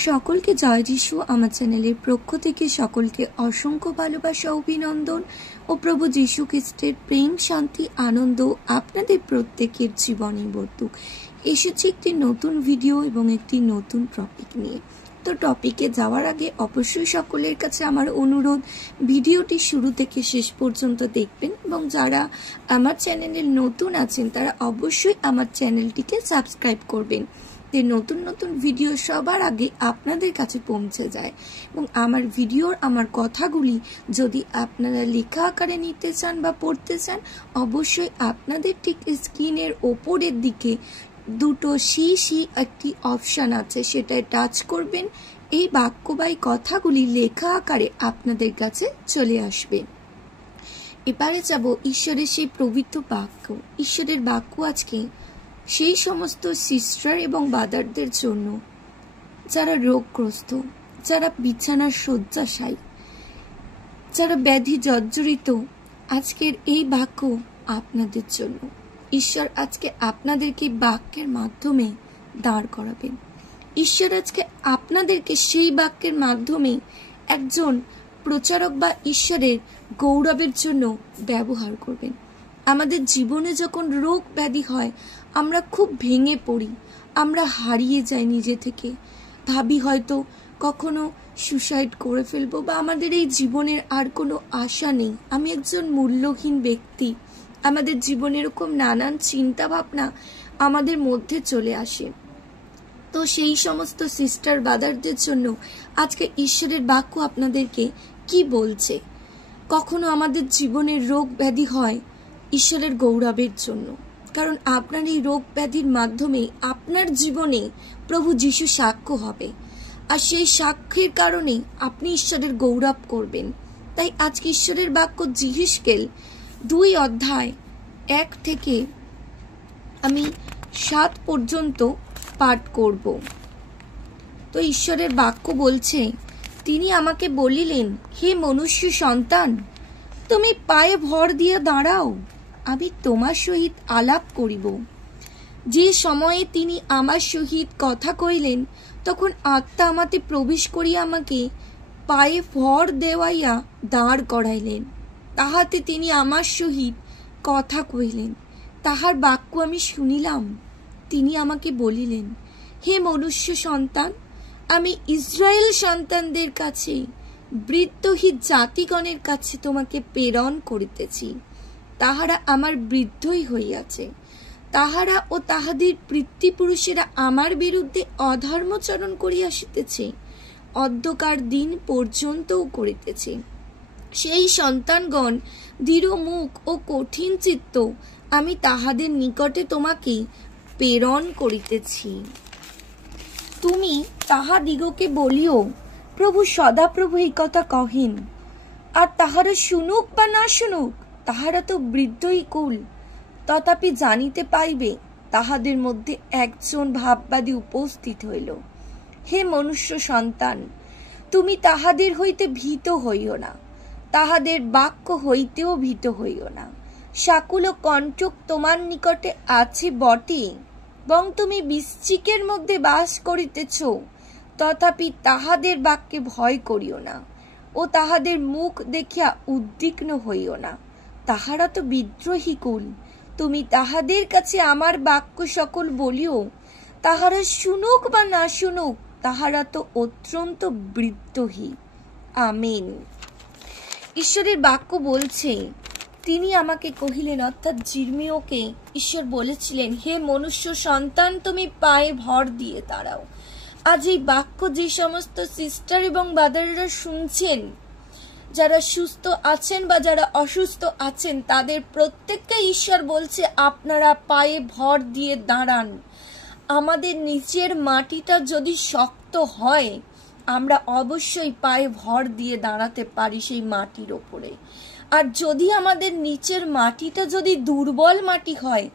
সকলকে জয় যিশু। আমার চ্যানেলের পক্ষ থেকে সকলকে অসংখ্য ভালোবাসা, অভিনন্দন ও প্রভু যিশু খ্রিস্টের প্রেম, শান্তি, আনন্দ আপনাদের প্রত্যেকের জীবনে বর্তুক। এসেছি একটি নতুন ভিডিও এবং একটি নতুন টপিক নিয়ে। তো টপিকে যাওয়ার আগে অবশ্যই সকলের কাছে আমার অনুরোধ, ভিডিওটি শুরু থেকে শেষ পর্যন্ত দেখবেন এবং যারা আমার চ্যানেলে নতুন আছেন তারা অবশ্যই আমার চ্যানেলটিকে সাবস্ক্রাইব করবেন, নতুন নতুন ভিডিও সবার আগে আপনাদের কাছে পৌঁছে যায়। এবং আমার ভিডিওর আমার কথাগুলি যদি আপনারা লেখা আকারে নিতে চান বা পড়তে চান, অবশ্যই আপনাদের ঠিক স্ক্রিনের ওপরের দিকে দুটো সি একটি অপশান আছে, সেটায় টাচ করবেন। এই বাক্য বা কথাগুলি লেখা আকারে আপনাদের কাছে চলে আসবে। এবারে যাব ঈশ্বরের সেই পবিত্র বাক্য। ঈশ্বরের বাক্য আজকে সেই সমস্ত সিস্টার এবং ব্রাদারদের জন্য যারা রোগগ্রস্ত, যারা বিছানার শয্যাশায়ী, যারা ব্যাধি জর্জরিত, আজকের এই বাক্য আপনাদের জন্য। ঈশ্বর আজকে আপনাদেরকে বাক্যের মাধ্যমে দাঁড় করাবেন। ঈশ্বর আজকে আপনাদেরকে সেই বাক্যের মাধ্যমে একজন প্রচারক বা ঈশ্বরের গৌরবের জন্য ব্যবহার করবেন। আমাদের জীবনে যখন রোগ ব্যাধি হয়, আমরা খুব ভেঙে পড়ি, আমরা হারিয়ে যাই নিজে থেকে, ভাবি হয়তো কখনো সুসাইড করে ফেলবো বা আমাদের এই জীবনের আর কোনো আশা নেই, আমি একজন মূল্যহীন ব্যক্তি। আমাদের জীবনে এরকম নানান চিন্তা ভাবনা আমাদের মধ্যে চলে আসে। তো সেই সমস্ত সিস্টার ব্রাদারদের জন্য আজকে ঈশ্বরের বাক্য আপনাদেরকে কি বলছে। কখনো আমাদের জীবনের রোগ ব্যাধি হয় ঈশ্বরের গৌরবের জন্য, কারণ আপনার এই রোগ ব্যাধির মাধ্যমে আপনার জীবনে প্রভু যিশু সাক্ষ্য হবে, আর সেই সাক্ষ্যের কারণে আপনি ঈশ্বরের গৌরব করবেন। তাই আজকে ঈশ্বরের বাক্য জিহিজকেল 2 অধ্যায় 1 থেকে আমি 7 পর্যন্ত পাঠ করব। তো ঈশ্বরের বাক্য বলছে, তিনি আমাকে বলিলেন, হে মনুষ্য সন্তান, তুমি পায়ে ভর দিয়ে দাঁড়াও, আমি তোমার সহিত আলাপ করিব। যে সময়ে তিনি আমার সহিত কথা কইলেন, তখন আত্মা আমাতে প্রবেশ করিয়া আমাকে পায়ে ভর দেওয়াইয়া দাঁড় করাইলেন। তাহাতে তিনি আমার সহিত কথা কইলেন, তাহার বাক্য আমি শুনিলাম। তিনি আমাকে বলিলেন, হে মনুষ্য সন্তান, আমি ইসরায়েল সন্তানদের কাছে, বৃদ্ধহীন জাতিগণের কাছে তোমাকে প্রেরণ করিতেছি। তাহারা আমার বৃদ্ধই হইয়াছে, তাহারা ও তাহাদের পিতৃপুরুষেরা আমার বিরুদ্ধে অধর্মচরণ করিয়া আসিতেছে, অদ্যকার দিন পর্যন্তও করিতেছে। সেই সন্তানগণ দৃঢ় মুখ ও কঠিন চিত্ত, আমি তাহাদের নিকটে তোমাকে প্রেরণ করিতেছি। তুমি তাহাদিগকে বলিও, প্রভু সদাপ্রভু এই কথা কহেন। আর তাহারা শুনুক বা না শুনুক, তাহারা তো বৃদ্ধই কুল, তথাপি জানিতে পাইবে তাহাদের মধ্যে একজন ভাববাদী উপস্থিত হইল। হে মনুষ্য সন্তান, তুমি তাহাদের হইতে ভীত হইও না, তাহাদের বাক্য হইতেও ভীত হইও না। শাকুল ও কণ্টক তোমার নিকটে আছে বটে, এবং তুমি বৃশ্চিকের মধ্যে বাস করিতেছ, তথাপি তাহাদের বাক্যে ভয় করিও না ও তাহাদের মুখ দেখিয়া উদ্বিগ্ন হইও না। তাহারা তো বিদ্রোহী কুল, তুমি তাহাদের কাছে আমার বাক্য সকল বলিও, তাহারা শুনুক বা না শুনুক, তাহারা তো অত্যন্ত বিদ্রোহী। আমেন। ঈশ্বরের বাক্য বলছে, তিনি আমাকে কহিলেন, অর্থাৎ জির্মিয়াকে ঈশ্বর বলেছিলেন, হে মনুষ্য সন্তান, তুমি পায়ে ভর দিয়ে দাঁড়াও। আজ এই বাক্য যে সমস্ত সিস্টার এবং ব্রাদাররা শুনছেন, যারা সুস্থ আছেন বা যারা অসুস্থ আছেন, তাদের প্রত্যেককে ঈশ্বর বলছে, আপনারা পায়ে ভর দিয়ে দাঁড়ান। আমাদের নিচের মাটিটা যদি শক্ত হয়, আমরা অবশ্যই পায়ে ভর দিয়ে দাঁড়াতে পারি সেই মাটির ওপরে। আর যদি আমাদের নিচের মাটিটা যদি দুর্বল মাটি হয়,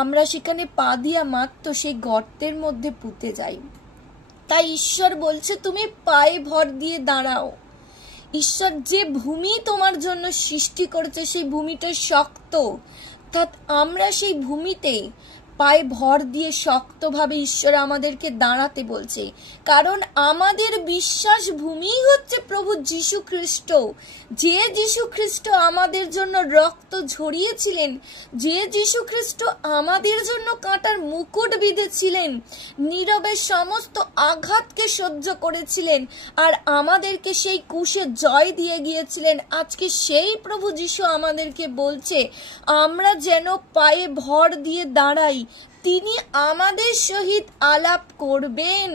আমরা সেখানে পা দিয়া মাত্র সেই গর্তের মধ্যে পুঁতে যাই। তাই ঈশ্বর বলছে, তুমি পায়ে ভর দিয়ে দাঁড়াও। ঈশ্বর যে ভূমি তোমার জন্য সৃষ্টি করেছে, সেই ভূমিটা শক্ত, অর্থাৎ আমরা সেই ভূমিতে পায়ে ভর দিয়ে শক্তভাবে ঈশ্বর আমাদেরকে দাঁড়াতে বলছে, কারণ আমাদের বিশ্বাস ভূমিই হচ্ছে প্রভু যীশু খ্রিস্ট। যে যীশু খ্রিস্ট আমাদের জন্য রক্ত ঝরিয়েছিলেন, যে যীশু খ্রিস্ট আমাদের জন্য কাঁটার মুকুট বিঁধেছিলেন, নীরবে সমস্ত আঘাতকে সহ্য করেছিলেন আর আমাদেরকে সেই কুশে জয় দিয়ে গিয়েছিলেন, আজকে সেই প্রভু যীশু আমাদেরকে বলছে আমরা যেন পায়ে ভর দিয়ে দাঁড়াই। তিনি আমাদের সহিত আলাপ করবেন,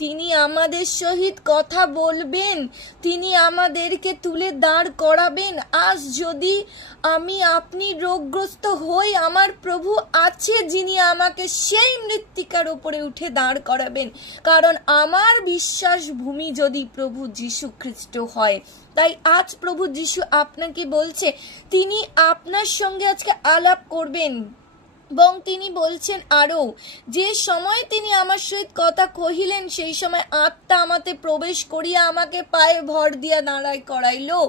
তিনি আমাদের সহিত কথা বলবেন, তিনি আমাদেরকে তুলে দাঁড় করাবেন। আজ যদি আমি আপনি রোগগ্রস্ত হই, আমার প্রভু আছে যিনি আমাকে সেই মৃত্তিকার উপরে উঠে দাঁড় করাবেন, কারণ আমার বিশ্বাস ভূমি যদি প্রভু যীশু খ্রিস্ট হয়। তাই আজ প্রভু যীশু আপনাকে বলছে তিনি আপনার সঙ্গে আজকে আলাপ করবেন। এবং তিনি বলছেন আরো, যে সময় তিনি আমার সহিত কথা কহিলেন সেই সময় আত্মা আমাতে প্রবেশ করিয়া আমাকে পায়ে ভর দিয়া দাঁড়াই করাইলো।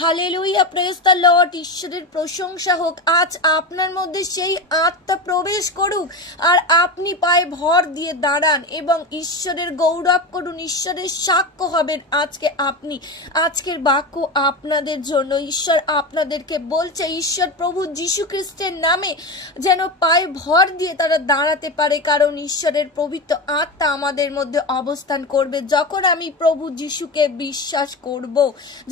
হালেলুয়া, প্রেজ দ্য লর্ড, ঈশ্বরের প্রশংসা হোক। আজ আপনার মধ্যে সেই আত্মা প্রবেশ করুক আর আপনি পায়ে ভর দিয়ে দাঁড়ান এবং ঈশ্বরের গৌরব করুন, ঈশ্বরের সাক্ষ্য হবেন। আজকে আপনি, আজকের বাক্য আপনাদের জন্য। ঈশ্বর আপনাদেরকে বলছে ঈশ্বর প্রভু যীশু খ্রিস্টের নামে যেন পায়ে ভর দিয়ে তারা দাঁড়াতে পারে, কারণ ঈশ্বরের পবিত্র আত্মা আমাদের মধ্যে অবস্থান করবে। যখন আমি প্রভু যীশুকে বিশ্বাস করব,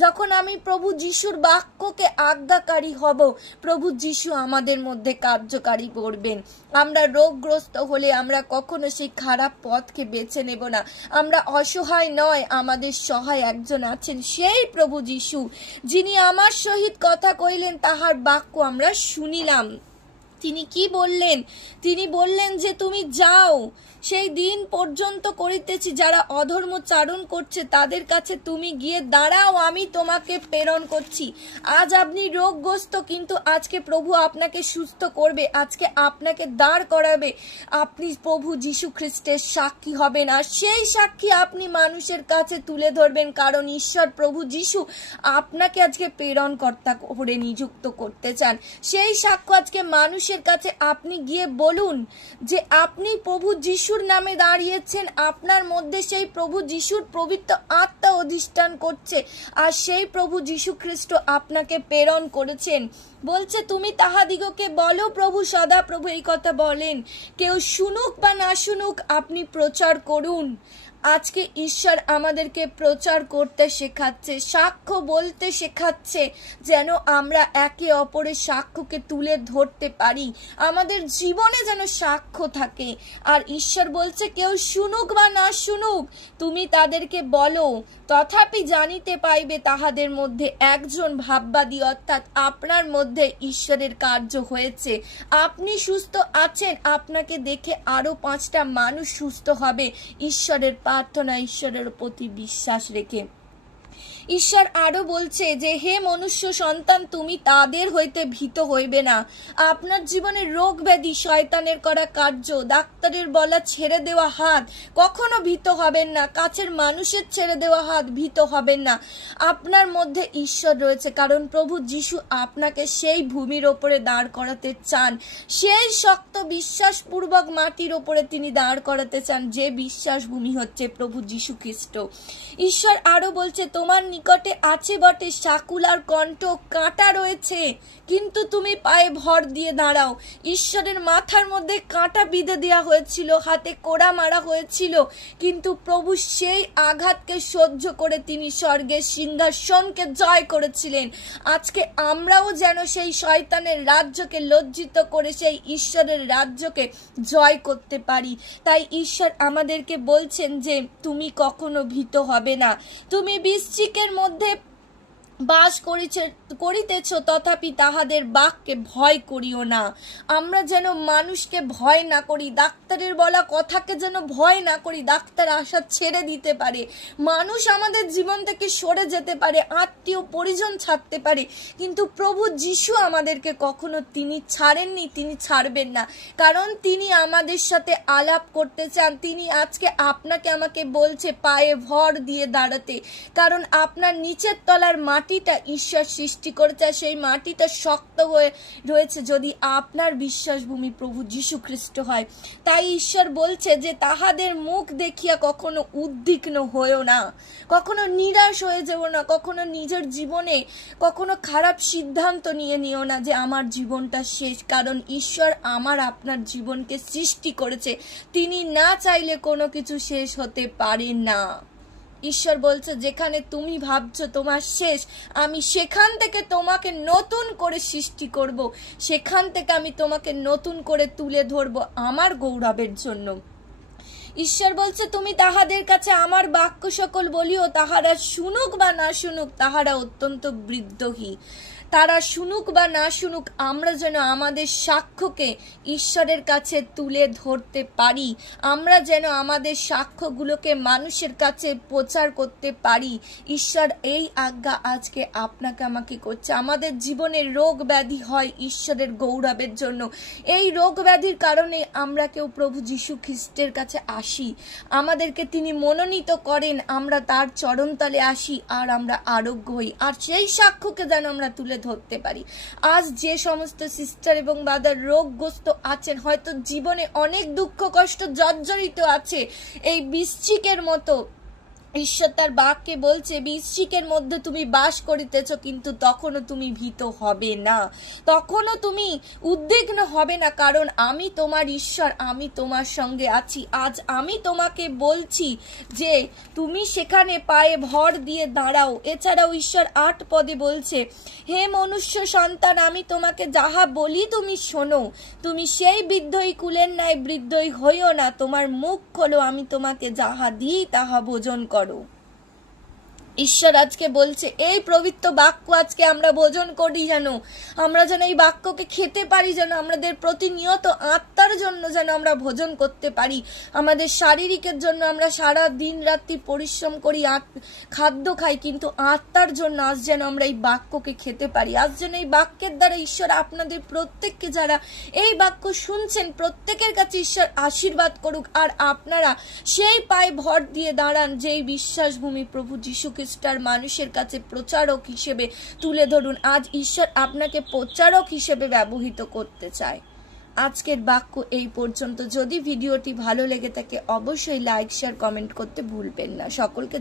যখন আমি প্রভু যীশুর বাক্যকে আজ্ঞাকারী হব, প্রভু যীশু আমাদের মধ্যে কার্যকারী করবেন। আমরা রোগগ্রস্ত হলে আমরা কখনো সেই খারাপ পথকে বেছে নেব না। আমরা অসহায় নয়, আমাদের সহায় একজন আছেন, সেই প্রভু যীশু যিনি আমার সহিত কথা কইলেন, তাহার বাক্য আমরা শুনিলাম। তিনি কি বললেন? তিনি বললেন যে তুমি যাও, সেই দিন পর্যন্ত করিতেছি যারা অধর্ম চারণ করছে তাদের কাছে তুমি গিয়ে দাঁড়াও, আমি তোমাকে প্রেরণ করছি। আজ আপনি রোগগ্রস্ত, কিন্তু আজকে প্রভু আপনাকে সুস্থ করবে, আজকে আপনাকে দাঁড় করাবে। আপনি প্রভু যীশু খ্রিস্টের সাক্ষী হবেন আর সেই সাক্ষী আপনি মানুষের কাছে তুলে ধরবেন, কারণ ঈশ্বর প্রভু যীশু আপনাকে আজকে প্রেরণকর্তা করে নিযুক্ত করতে চান। সেই সাক্ষ্য আজকে মানুষের কাছে আপনি গিয়ে বলুন যে আপনি প্রভু যীশুর নামে দাঁড়িয়েছেন, আপনার মধ্যে সেই প্রভু যীশুর পবিত্র আত্মা অধিষ্ঠান করছে আর সেই প্রভু যীশু খ্রিস্ট আপনাকে প্রেরণ করেছেন। বলছে তুমি তাহাদিগকে বলো, প্রভু সদা প্রভু এই কথা বলেন, কেউ শুনুক বা না শুনুক আপনি প্রচার করুন। আজকে ঈশ্বর আমাদেরকে প্রচার করতে শেখাচ্ছে, সাক্ষ্য বলতে শেখাচ্ছে, যেন আমরা একে অপরের সাক্ষ্যকে তুলে ধরতে পারি, আমাদের জীবনে যেন সাক্ষ্য থাকে। আর ঈশ্বর বলছে কেউ শুনুক বা না শুনুক তুমি তাদেরকে বলো, তথাপি জানিতে পাইবে তাহাদের মধ্যে একজন ভাববাদী, অর্থাৎ আপনার মধ্যে ঈশ্বরের কার্য হয়েছে, আপনি সুস্থ আছেন, আপনাকে দেখে আরো 5টা মানুষ সুস্থ হবে ঈশ্বরের প্রার্থনা, ঈশ্বরের প্রতি বিশ্বাস রেখে। ঈশ্বর আরো বলছে যে হে মনুষ্য সন্তান, তুমি তাদের হইতে ভীত হইবে না। আপনার জীবনে রোগ ব্যাধি, শয়তানের করা কার্য, ডাক্তারের বলা ছেড়ে দেওয়া হাত, কখনো ভীত হবেন না। কাছের মানুষের ছেড়ে দেওয়া হাত, ভীত হবেন না। আপনার মধ্যে ঈশ্বর রয়েছে, কারণ প্রভু যীশু আপনাকে সেই ভূমির ওপরে দাঁড় করাতে চান, সেই শক্ত বিশ্বাসপূর্বক মাটির ওপরে তিনি দাঁড় করাতে চান, যে বিশ্বাস ভূমি হচ্ছে প্রভু যীশু খ্রিস্ট। ঈশ্বর আরো বলছে তোমার নিকটে আছে বটে শাকুলার কণ্ঠ, কাঁটা রয়েছে, কিন্তু তুমি পায়ে ভর দিয়ে দাঁড়াও। ঈশ্বরের মাথার মধ্যে কাঁটা বিঁধে দেওয়া হয়েছিল, হাতে কোড়া মারা হয়েছিল, কিন্তু প্রভু সেই আঘাতকে সহ্য করে তিনি স্বর্গের সিংহাসনকে জয় করেছিলেন। আজকে আমরাও যেন সেই শয়তানের রাজ্যকে লজ্জিত করে সেই ঈশ্বরের রাজ্যকে জয় করতে পারি। তাই ঈশ্বর আমাদেরকে বলছেন যে তুমি কখনো ভীত হবে না। তুমি বৃশ্চিকের মধ্যে বাস করিতেছ, তথাপি তাহাদের বাক্যে ভয় করিও না। আমরা যেন মানুষকে ভয় না করি, ডাক্তারের বলা কথাকে যেন ভয় না করি। ডাক্তার আশা ছেড়ে দিতে পারে, মানুষ আমাদের জীবন থেকে সরে যেতে পারে, আত্মীয় পরিজন ছাড়তে পারে, কিন্তু প্রভু যীশু আমাদেরকে কখনো তিনি ছাড়েননি, তিনি ছাড়বেন না, কারণ তিনি আমাদের সাথে আলাপ করতে চান। তিনি আজকে আপনাকে আমাকে বলছে পায়ে ভর দিয়ে দাঁড়াতে, কারণ আপনার নিচের তলার মাটি মাটিটা ঈশ্বর সৃষ্টি করেছে, সেই মাটিটা শক্ত হয়ে রয়েছে যদি আপনার বিশ্বাসভূমি প্রভু যীশু খ্রিস্ট হয়। তাই ঈশ্বর বলছে যে তাহাদের মুখ দেখিয়া কখনো উদ্বিগ্ন হয়েও না, কখনো নিরাশ হয়ে যেও না, কখনো নিজের জীবনে কখনো খারাপ সিদ্ধান্ত নিও না যে আমার জীবনটা শেষ। কারণ ঈশ্বর আমার আপনার জীবনকে সৃষ্টি করেছে, তিনি না চাইলে কোনো কিছু শেষ হতে পারে না। ঈশ্বর বলছে যেখানে তুমি ভাবছো তোমার শেষ, আমি সেখান থেকে তোমাকে নতুন করে সৃষ্টি করব, সেখান থেকে আমি তোমাকে নতুন করে তুলে ধরবো আমার গৌরবের জন্য। ঈশ্বর বলছে তুমি তাহাদের কাছে আমার বাক্য সকল বলিও, তাহারা শুনুক বা না শুনুক তাহারা অত্যন্ত বৃদ্ধহী। তারা শুনুক বা না শুনুক, আমরা যেন আমাদের সাক্ষ্যকে ঈশ্বরের কাছে তুলে ধরতে পারি, আমরা যেন আমাদের সাক্ষ্যগুলোকে মানুষের কাছে প্রচার করতে পারি। ঈশ্বর এই আজ্ঞা আজকে আপনাকে আমাকে করছে। আমাদের জীবনে রোগ ব্যাধি হয় ঈশ্বরের গৌরবের জন্য। এই রোগ ব্যাধির কারণে আমরা কেউ প্রভু যীশু খ্রিস্টের কাছে আসি, আমাদেরকে তিনি মনোনীত করেন, আমরা তার চরণতলে আসি আর আমরা আরোগ্য হই, আর সেই সাক্ষ্যকে যেন আমরা তুলে ধরতে পারি। আজ যে সমস্ত সিস্টার এবং ব্রাদার রোগগ্রস্ত আছেন, হয়তো জীবনে অনেক দুঃখ কষ্ট জর্জরিত আছে, এই বৃশ্চিকের মতো ঈশ্বর তার বাক্যে বলছে বৃশ্চিকের মধ্যে তুমি বাস করিতেছ, কিন্তু তখনও তুমি ভীত হবে না, তখনও তুমি উদ্বিগ্ন হবে না, কারণ আমি তোমার ঈশ্বর, আমি তোমার সঙ্গে আছি। আজ আমি তোমাকে বলছি যে তুমি সেখানে পায়ে ভর দিয়ে দাঁড়াও। এছাড়াও ঈশ্বর 8 পদে বলছে, হে মনুষ্য সন্তান, আমি তোমাকে যাহা বলি তুমি শোনো, তুমি সেই বৃদ্ধই কুলের ন্যায় বৃদ্ধই হইও না, তোমার মুখ খোলো, আমি তোমাকে যাহা দিই তাহা ভোজন করো। ঈশ্বর আজকে বলছে এই পবিত্র বাক্য আজকে আমরা ভোজন করি, যেন আমরা যেন এই বাক্যকে খেতে পারি, যেন আমাদের প্রতিনিয়ত আত্মার জন্য যেন আমরা ভোজন করতে পারি। আমাদের শারীরিকের জন্য আমরা সারা দিন রাত্রি পরিশ্রম করি, খাদ্য খাই, কিন্তু আত্মার জন্য আজ যেন আমরা এই বাক্যকে খেতে পারি। আজ যেন এই বাক্যের দ্বারা ঈশ্বর আপনাদের প্রত্যেককে, যারা এই বাক্য শুনছেন, প্রত্যেকের কাছে ঈশ্বর আশীর্বাদ করুক, আর আপনারা সেই পায়ে ভর দিয়ে দাঁড়ান যেই বিশ্বাসভূমি প্রভু যীশু খ্রিস্টার মানুষের কাছে প্রচারক হিসেবে তুলে ধরুন। আজ ঈশ্বর আপনাকে প্রচারক হিসেবে ব্যবহৃত করতে চায়। আজকের বাক্য এই পর্যন্ত। যদি ভিডিওটি ভালো লেগে থাকে অবশ্যই লাইক শেয়ার কমেন্ট করতে ভুলবেন না। সকলকে